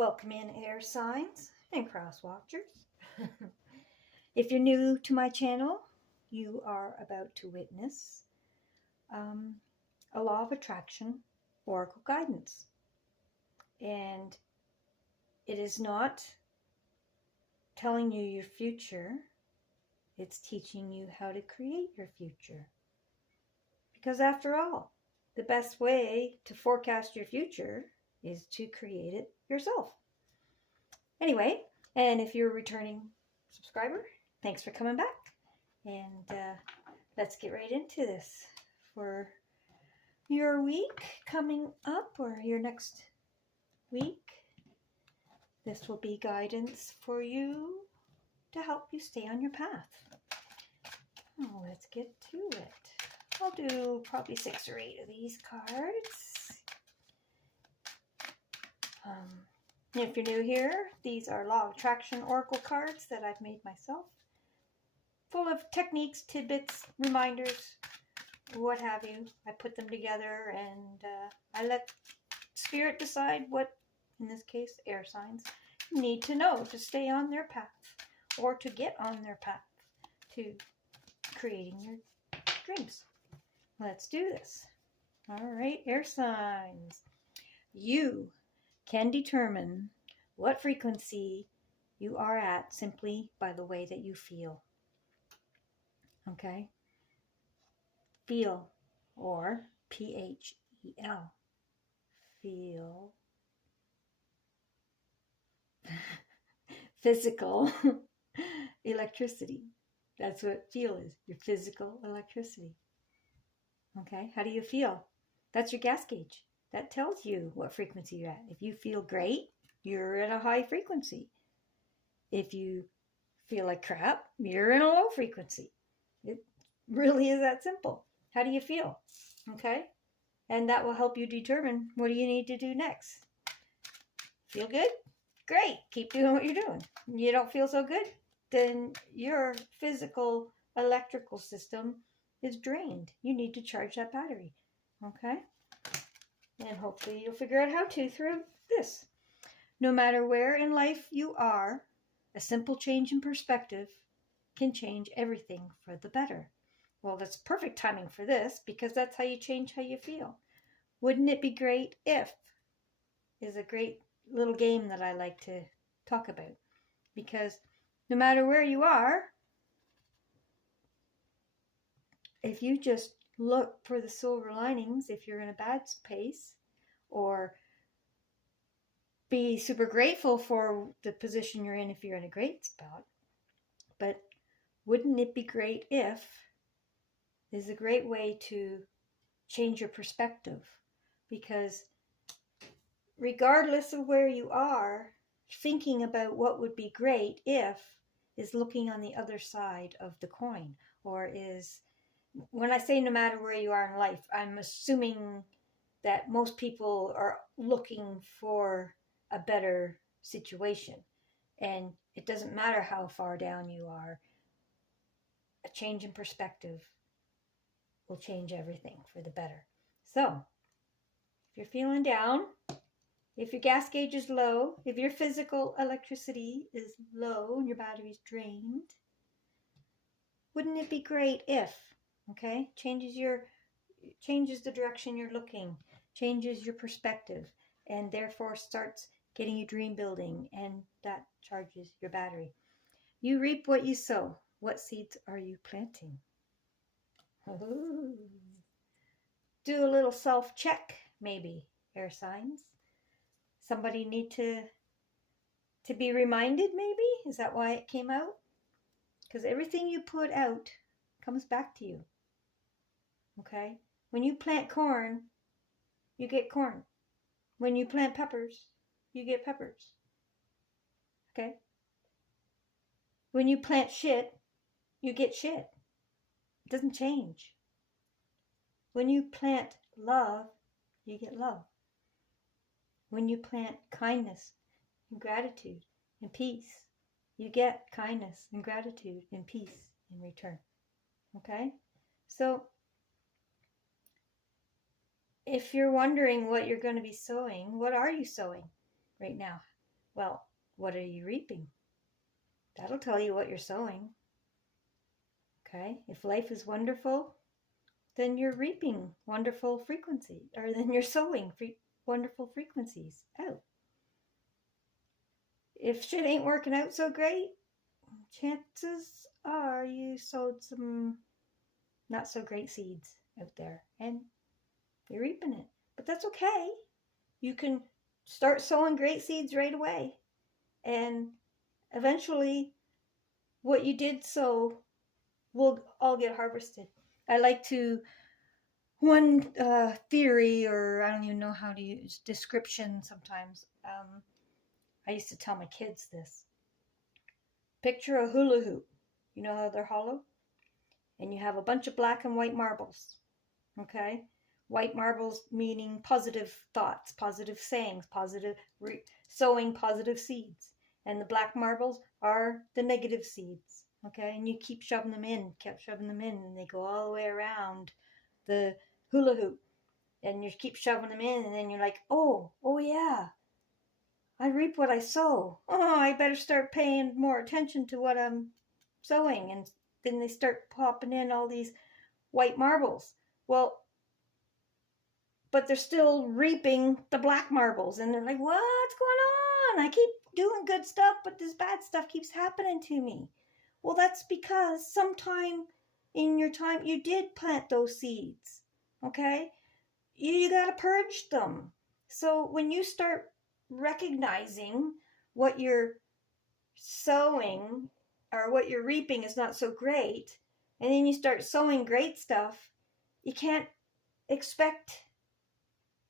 Welcome in, air signs and cross watchers. If you're new to my channel, you are about to witness a law of attraction oracle guidance. And it is not telling you your future, it's teaching you how to create your future. Because after all, the best way to forecast your future is to create it yourself. Anyway, and if you're a returning subscriber, thanks for coming back. And let's get right into this. For your week coming up, or your next week, this will be guidance for you to help you stay on your path. Oh, let's get to it. I'll do probably 6 or 8 of these cards. If you're new here, these are Law of Attraction Oracle cards that I've made myself. Full of techniques, tidbits, reminders, what have you. I put them together and I let Spirit decide what, in this case, air signs, need to know to stay on their path or to get on their path to creating your dreams. Let's do this. All right, air signs. You can determine what frequency you are at simply by the way that you feel. Okay? Feel, or P-H-E-L. Feel. Physical electricity. That's what feel is, your physical electricity. Okay? How do you feel? That's your gas gauge. That tells you what frequency you're at. If you feel great, you're at a high frequency. If you feel like crap, you're in a low frequency. It really is that simple. How do you feel? Okay? And that will help you determine what do you need to do next. Feel good? Great. Keep doing what you're doing. You don't feel so good? Then your physical electrical system is drained. You need to charge that battery. Okay? And hopefully you'll figure out how to through this. No matter where in life you are, a simple change in perspective can change everything for the better. Well, that's perfect timing for this because that's how you change how you feel. Wouldn't it be great if is a great little game that I like to talk about. Because no matter where you are, if you just look for the silver linings, if you're in a bad space, or be super grateful for the position you're in if you're in a great spot. But wouldn't it be great if is a great way to change your perspective, because regardless of where you are, thinking about what would be great if is looking on the other side of the coin, or is, when I say no matter where you are in life, I'm assuming that most people are looking for a better situation. And it doesn't matter how far down you are. A change in perspective will change everything for the better. So, if you're feeling down, if your gas gauge is low, if your physical electricity is low and your battery's drained, wouldn't it be great if, okay, changes the direction you're looking, changes your perspective, and therefore starts getting you dream building, and that charges your battery. You reap what you sow. What seeds are you planting? Ooh. Do a little self-check, maybe, air signs. Somebody need to be reminded, maybe? Is that why it came out? Because everything you put out comes back to you. Okay? When you plant corn, you get corn. When you plant peppers, you get peppers. Okay? When you plant shit, you get shit. It doesn't change. When you plant love, you get love. When you plant kindness and gratitude and peace, you get kindness and gratitude and peace in return. Okay? So, if you're wondering what you're going to be sowing, what are you sowing right now? Well, what are you reaping? That'll tell you what you're sowing. Okay? If life is wonderful, then you're reaping wonderful frequency, or then you're sowing wonderful frequencies out. If shit ain't working out so great, chances are you sowed some not so great seeds out there and you're reaping it. But that's okay. You can start sowing great seeds right away, and eventually what you did sow will all get harvested. I like to, one theory, or I don't even know how to use description sometimes. I used to tell my kids this. Picture a hula hoop. You know how they're hollow? And you have a bunch of black and white marbles. Okay? White marbles meaning positive thoughts, positive sayings, sowing positive seeds. And the black marbles are the negative seeds. Okay? And you keep shoving them in, and they go all the way around the hula hoop. And you keep shoving them in, and then you're like, oh yeah, I reap what I sow. Oh, I better start paying more attention to what I'm sowing. And then they start popping in all these white marbles. Well, but they're still reaping the black marbles. And they're like, what's going on? I keep doing good stuff, but this bad stuff keeps happening to me. Well, that's because sometime in your time you did plant those seeds. Okay? You got to purge them. So when you start recognizing what you're sowing or what you're reaping is not so great, and then you start sowing great stuff, you can't expect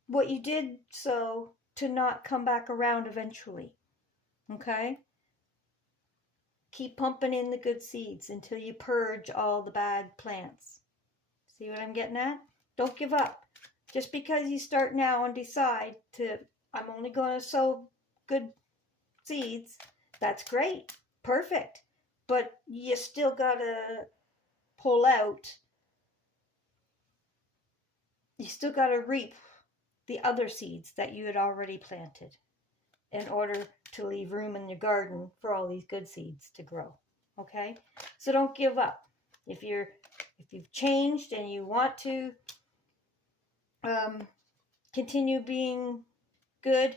what you did sow to not come back around eventually. Okay? Keep pumping in the good seeds until you purge all the bad plants. See what I'm getting at? Don't give up. Just because you start now and decide to, I'm only going to sow good seeds, that's great. Perfect. But you still got to pull out. You still got to reap the other seeds that you had already planted in order to leave room in your garden for all these good seeds to grow. Okay? So don't give up. If you've changed and you want to continue being good,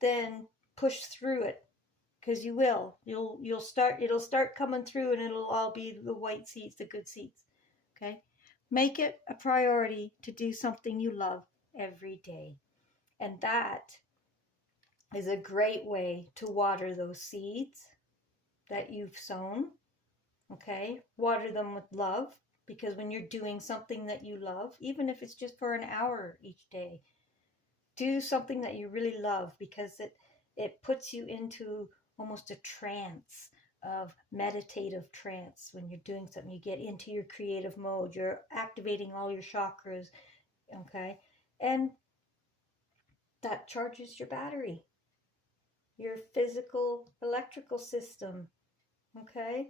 then push through it, because you will. It'll start coming through, and it'll all be the white seeds, the good seeds. Okay? Make it a priority to do something you love every day. And that is a great way to water those seeds that you've sown. Okay? Water them with love, because when you're doing something that you love, even if it's just for an hour each day, do something that you really love, because it puts you into almost a trance, of meditative trance. When you're doing something, you get into your creative mode. You're activating all your chakras. Okay? And that charges your battery, your physical electrical system. Okay?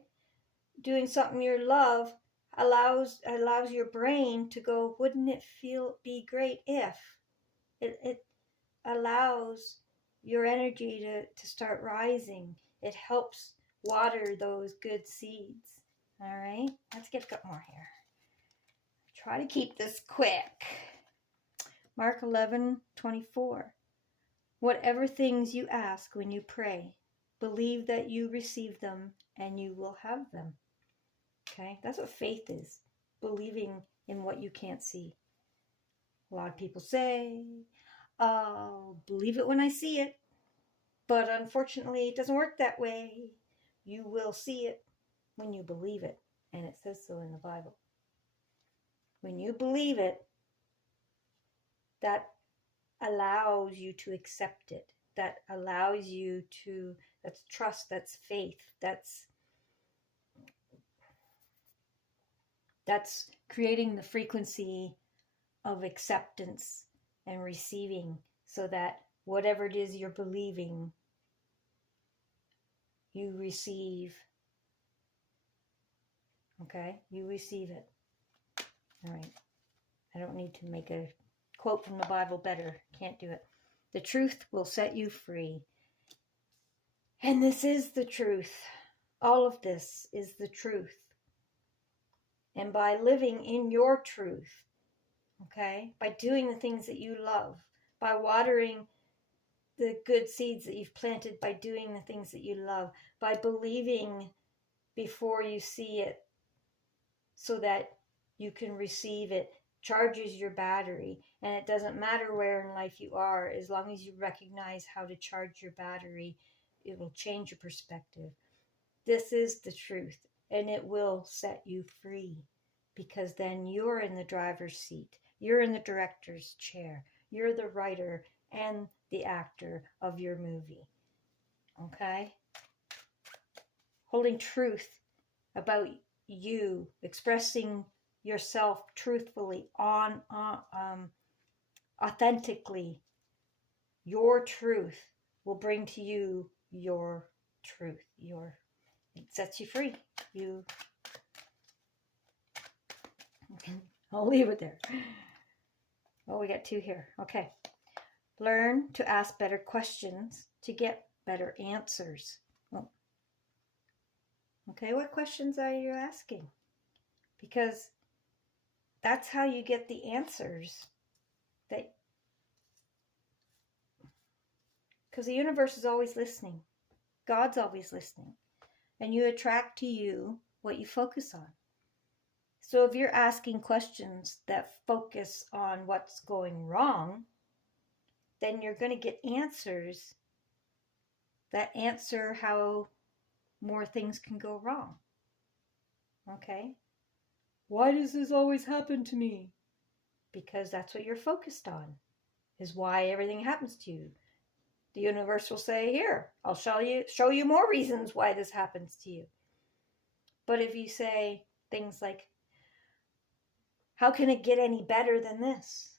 Doing something you love allows your brain to go, wouldn't it be great if? It allows your energy to start rising. It helps water those good seeds. All right, let's get more here. Try to keep this quick. Mark 11:24. Whatever things you ask when you pray, believe that you receive them and you will have them. Okay, that's what faith is. Believing in what you can't see. A lot of people say, I'll believe it when I see it. But unfortunately, it doesn't work that way. You will see it when you believe it. And it says so in the Bible. When you believe it, that allows you to accept it. That allows you to, that's trust, that's faith, that's creating the frequency of acceptance and receiving, so that whatever it is you're believing, you receive. Okay? You receive it. All right. I don't need to make a quote from the Bible better. Can't do it. The truth will set you free. And this is the truth. All of this is the truth. And by living in your truth, okay, by doing the things that you love, by watering the good seeds that you've planted, by doing the things that you love, by believing before you see it so that you can receive it, charges your battery. And it doesn't matter where in life you are, as long as you recognize how to charge your battery, it will change your perspective. This is the truth, and it will set you free, because then you're in the driver's seat. You're in the director's chair. You're the writer and the actor of your movie. Okay? Holding truth about you, expressing yourself truthfully, authentically. Your truth will bring to you your truth. It sets you free. I'll leave it there. Oh, we got two here. Okay. Learn to ask better questions to get better answers. Oh. Okay, what questions are you asking? Because that's how you get the answers. Because the universe is always listening. God's always listening. And you attract to you what you focus on. So if you're asking questions that focus on what's going wrong, then you're going to get answers that answer how more things can go wrong. Okay? Why does this always happen to me? Because that's what you're focused on, is why everything happens to you. The universe will say, here, I'll show you more reasons why this happens to you. But if you say things like, how can it get any better than this?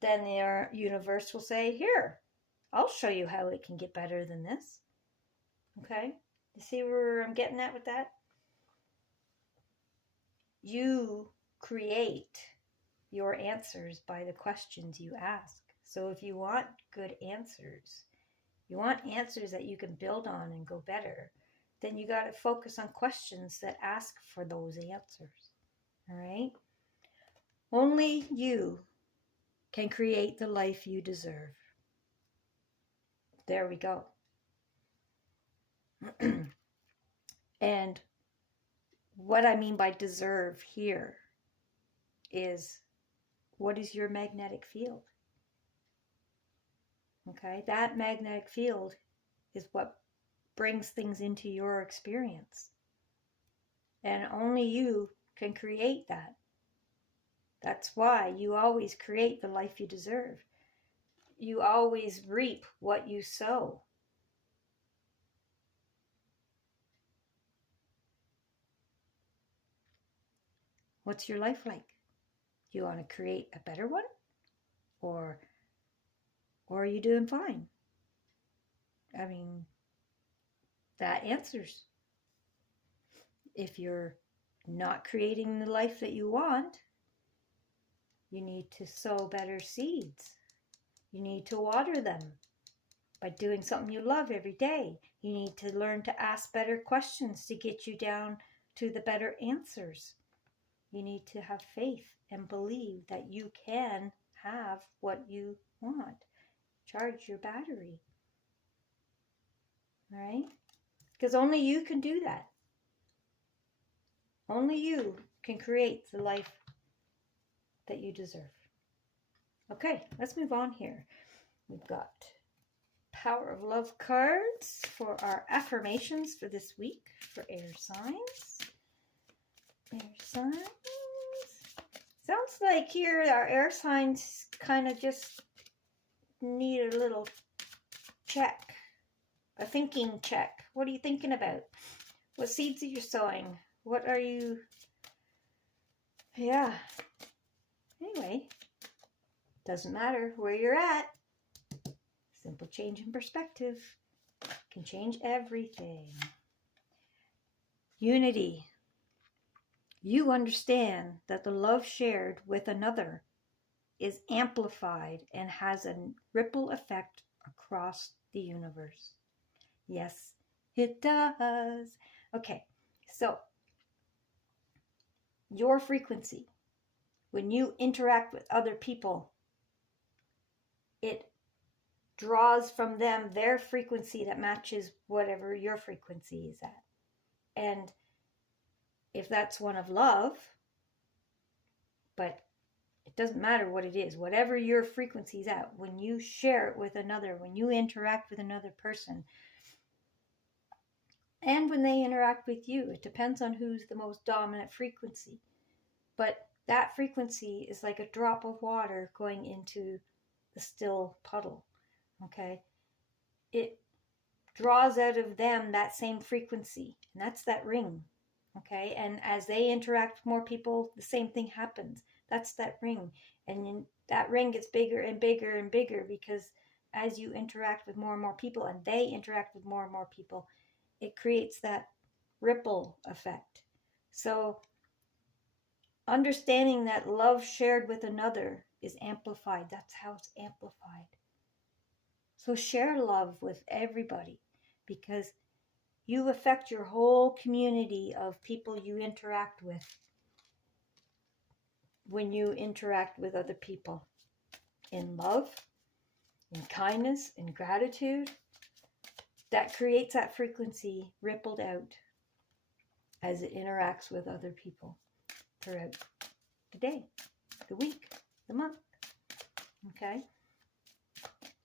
Then the universe will say, here, I'll show you how it can get better than this. Okay? You see where I'm getting at with that? You create your answers by the questions you ask. So if you want good answers, you want answers that you can build on and go better, then you got to focus on questions that ask for those answers. All right? Only you can create the life you deserve. There we go. And what I mean by deserve here is, what is your magnetic field? Okay, that magnetic field is what brings things into your experience. And only you can create that. That's why you always create the life you deserve. You always reap what you sow. What's your life like? Do you want to create a better one? Or are you doing fine? I mean, that answers. If you're not creating the life that you want, you need to sow better seeds. You need to water them by doing something you love every day. You need to learn to ask better questions to get you down to the better answers. You need to have faith and believe that you can have what you want. Charge your battery. All right? Because only you can do that. Only you can create the life that you deserve. Okay, let's move on here. We've got Power of Love cards for our affirmations for this week for air signs. Air signs. Sounds like here our air signs kind of just need a little check, a thinking check. What are you thinking about? What seeds are you sowing? What are you... Yeah. Anyway, doesn't matter where you're at. Simple change in perspective can change everything. Unity. You understand that the love shared with another is amplified and has a ripple effect across the universe. Yes, it does. Okay, so your frequency, when you interact with other people, it draws from them their frequency that matches whatever your frequency is at. And if that's one of love, but it doesn't matter what it is, whatever your frequency is at, when you share it with another, when you interact with another person, and when they interact with you, it depends on who's the most dominant frequency. But that frequency is like a drop of water going into the still puddle. Okay? It draws out of them that same frequency, and that's that ring. Okay? And as they interact with more people, the same thing happens. That's that ring. And that ring gets bigger and bigger and bigger, because as you interact with more and more people, and they interact with more and more people, it creates that ripple effect. So understanding that love shared with another is amplified. That's how it's amplified. So share love with everybody, because you affect your whole community of people you interact with when you interact with other people in love, in kindness, in gratitude. That creates that frequency rippled out as it interacts with other people throughout the day, the week, the month. Okay?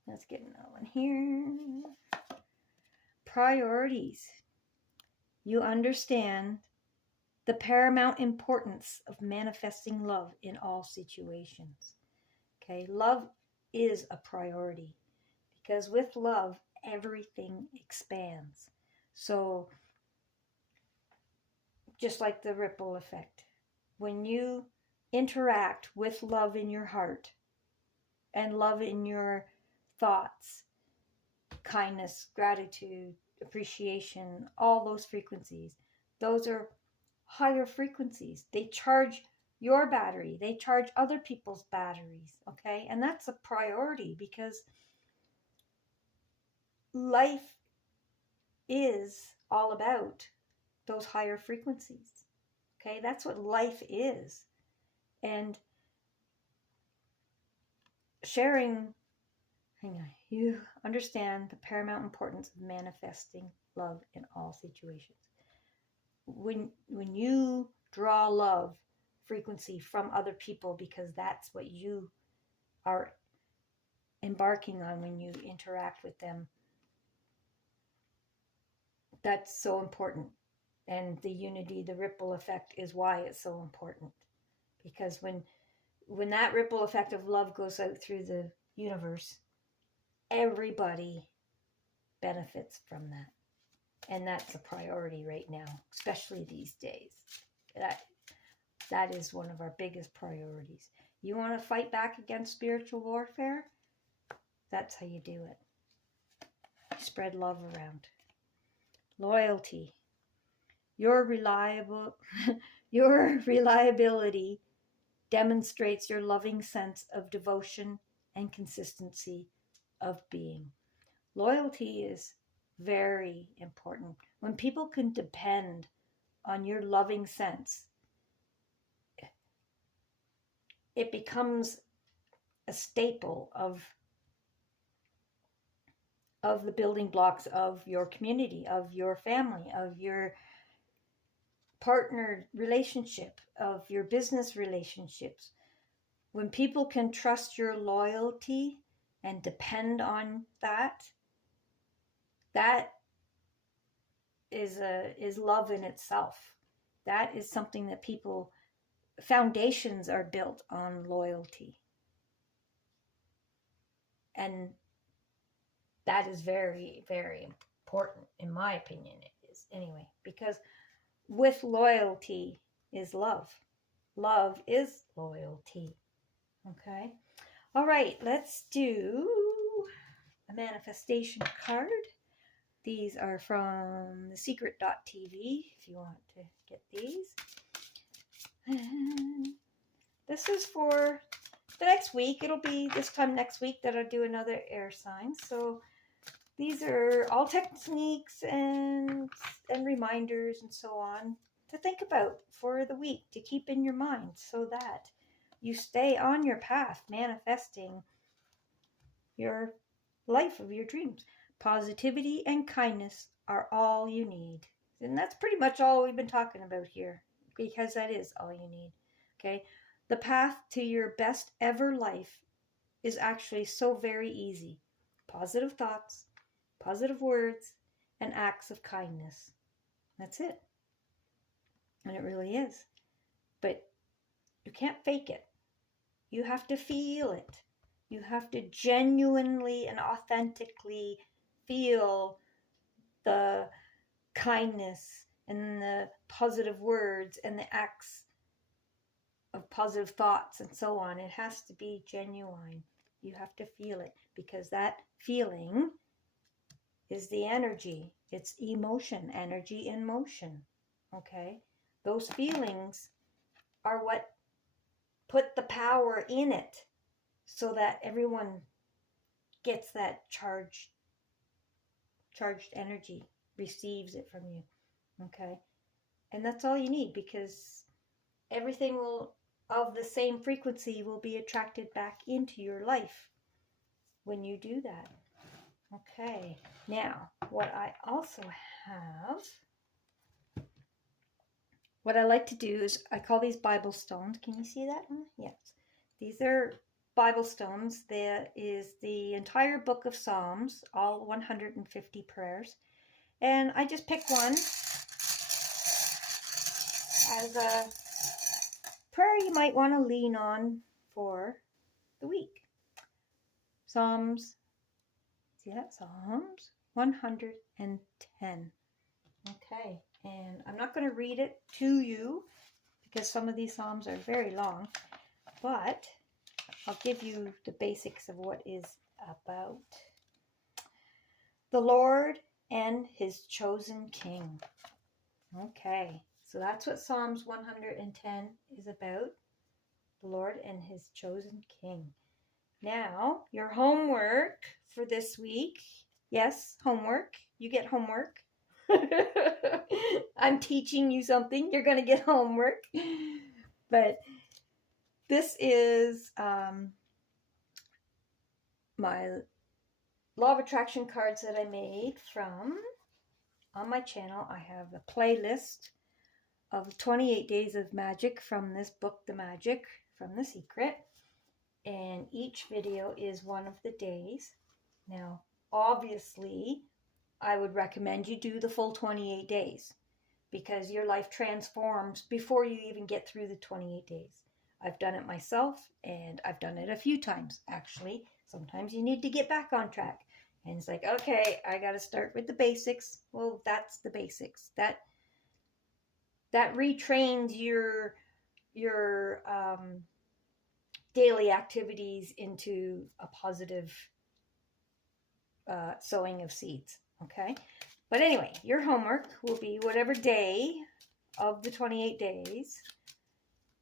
Let's get another one here. Priorities. You understand the paramount importance of manifesting love in all situations. Okay? Love is a priority, because with love, everything expands. So, just like the ripple effect, when you interact with love in your heart and love in your thoughts, kindness, gratitude, appreciation, all those frequencies, those are higher frequencies. They charge your battery, they charge other people's batteries. Okay? And that's a priority, because life is all about those higher frequencies. Okay? That's what life is. And sharing, you understand the paramount importance of manifesting love in all situations. When you draw love frequency from other people, because that's what you are embarking on when you interact with them, that's so important. And the unity, the ripple effect, is why it's so important. Because when that ripple effect of love goes out through the universe, everybody benefits from that. And that's a priority right now, especially these days. That is one of our biggest priorities. You want to fight back against spiritual warfare? That's how you do it. You spread love around. Loyalty. Your reliability demonstrates your loving sense of devotion and consistency of being. Loyalty is very important. When people can depend on your loving sense, it becomes a staple of the building blocks of your community, of your family, of your partner relationship, of your business relationships. When people can trust your loyalty and depend on that, that is love in itself. That is something that foundations are built on loyalty. And that is very, very important, in my opinion. It is anyway, because with loyalty is love. Love is loyalty. Okay. All right, let's do a manifestation card. These are from thesecret.tv, if you want to get these. And this is for the next week. It'll be this time next week that I'll do another air sign. So these are all techniques and reminders and so on to think about for the week, to keep in your mind so that you stay on your path manifesting your life of your dreams. Positivity and kindness are all you need. And that's pretty much all we've been talking about here, because that is all you need. Okay? The path to your best ever life is actually so very easy. Positive thoughts, positive words, and acts of kindness. That's it. And it really is. But you can't fake it. You have to feel it. You have to genuinely and authentically feel the kindness and the positive words and the acts of positive thoughts and so on. It has to be genuine. You have to feel it, because that feeling is the energy. It's emotion, energy in motion. Okay? Those feelings are what put the power in it, so that everyone gets that charged energy, receives it from you. Okay? And that's all you need, because everything will of the same frequency will be attracted back into your life when you do that. Okay. Now, what I also have, what I like to do is, I call these Bible stones. Can you see that? Yes. These are Bible stones. There is the entire book of Psalms, all 150 prayers. And I just pick one as a prayer you might want to lean on for the week. Psalms, see that? Psalms 110. Okay, and I'm not going to read it to you because some of these Psalms are very long, but I'll give you the basics of what is about. The Lord and his chosen king. Okay, so that's what Psalms 110 is about. The Lord and his chosen king. Now, your homework for this week. Yes, homework. You get homework. I'm teaching you something. You're going to get homework. But this is my Law of Attraction cards that I made from, on my channel, I have a playlist of 28 days of magic from this book, The Magic from The Secret. And each video is one of the days. Now, obviously, I would recommend you do the full 28 days, because your life transforms before you even get through the 28 days. I've done it myself, and I've done it a few times, actually. Sometimes you need to get back on track. And it's like, okay, I got to start with the basics. Well, that's the basics. That retrains your daily activities into a positive sowing of seeds. Okay? But anyway, your homework will be whatever day of the 28 days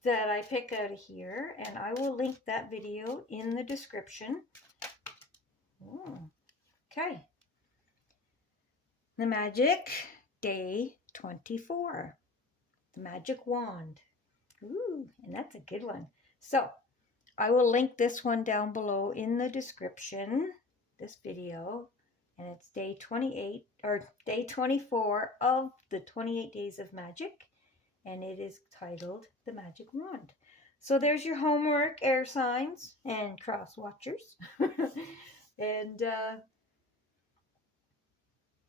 that I pick out of here, and I will link that video in the description. Okay. The Magic, day 24. The Magic Wand. Ooh, and that's a good one. So, I will link this one down below in the description, this video, and it's day 28, or day 24 of the 28 days of magic, and it is titled The Magic Wand. So there's your homework, air signs, and cross watchers. And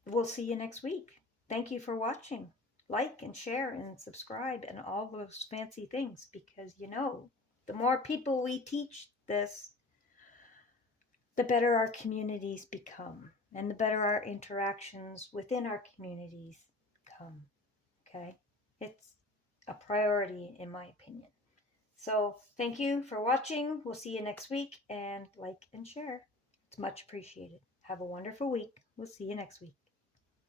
we'll see you next week. Thank you for watching. Like and share and subscribe and all those fancy things, because you know, the more people we teach this, the better our communities become, and the better our interactions within our communities become. Okay? It's a priority in my opinion. So thank you for watching. We'll see you next week, and like and share. It's much appreciated. Have a wonderful week. We'll see you next week.